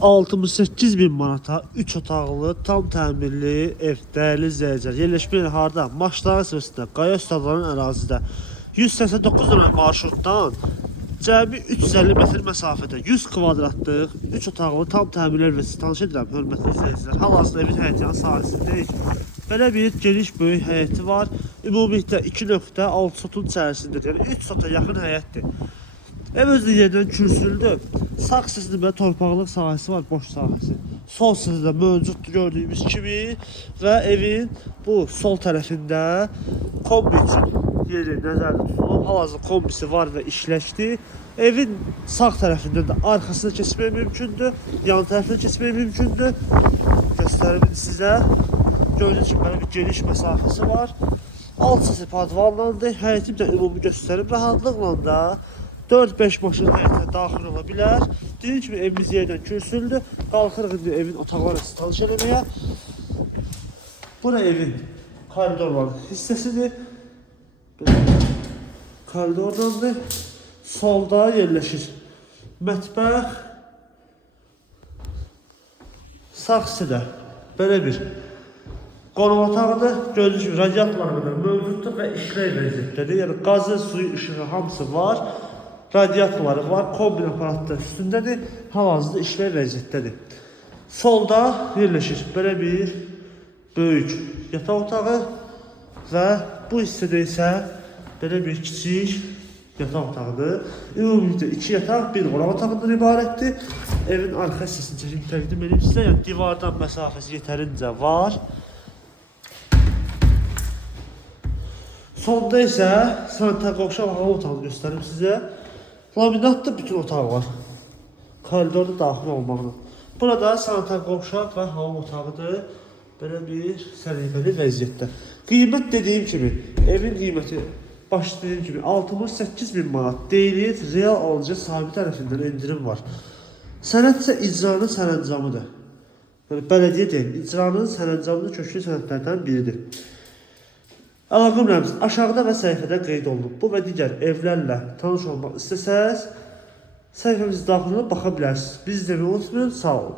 68 bin manata 3 otaqlı, tam təmirli ev, dəyərli izləyicilər. Yerləşmə yeri harda? Maçların sırasında, Qaya Ustadların ərazidə. 189 nömrə marşrutdan cəmi 350 metr məsafədə 100 kvadratlıq 3 otaqlı, tam təmirli ev tanış edirəm, hörmətli izləyicilər. Hal-hazırda evin həyətyanı sahəsindəyik. Belə bir geniş böyük həyəti var. Ümumilikdə 2.6 sotun içərisindədir. Yəni 3 sota yaxın həyətdir. Ev özü yerdən kürsüldür. Sağ hissəsində belə torpaqlıq sahəsi var, boş sahəsi. Sol hissəsində mövcuddur gördüyümüz kimi və evin bu sol tərəfində kombi üçün yeri nəzərdə tutulub. Hal-hazırda kombisi var və işləşdi. Evin sağ tərəfində də arxasına keçmək mümkündür, yan tərəfinə keçmək mümkündür. Göstərim sizə. Gördüyünüz kimi belə bir geniş məsafəsi var. Alt səsi padvallandır. Həyətim də ümumi göstərim. Rahatlıqla da 4-5 maşın həyətə daxil ola bilər. Dediyim kimi evimiz yerdən kürsüldür. Qalxırıq indi evin otaqları arası tanış eləməyə. Bu da evin koridorların hissəsidir. Koridordandır. Solda yerləşir mətbəx. Sağ hissədə belə bir qonaq otağıdır. Gördüyünüz kimi radiatorları da mövcuddur və işlək vəziyyətdədir. Yəni qazı, suyu, işığı hamısı var. Radiatorları var, kombin aparatı üstündədir, hal-hazırda işlək vəziyyətdədir. Solda yerləşir belə bir böyük yataq otağı və bu hissədə isə belə bir kiçik yataq otağıdır. Ümumilikdə 2 yataq, 1 qonaq otağından ibarətdir. Evin arxa hissəsini çəkim təqdim edeyim sizə. Yəni divardan məsafəsi yetərincə var. Sonda isə sanitar qovşaq və hava otağını göstərim sizə. Laminatlı bütün otaq var. Koridorda daxil olmaqla. Burada sanitar qovşaq və hava otağıdır. Belə bir səliqəli vəziyyətdə. Qiymət dediyim kimi, evin qiyməti başda dediyim kimi 68 bin manat deyilir. Real alıcı sahibi tərəfindən endirim var. Sənəd isə icranın sərəncamıdır. Yəni bələdiyyə deyil, icranın sərəncamının köklü sənədlərdən biridir. Əlaqə nömrəmiz aşağıda və səhifədə qeyd olunub. Bu və digər evlərlə tanış olmaq istəsəz, səhifəmizə daxil olub baxa bilərsiniz. Bizi izləməyi unutmayın, sağ olun.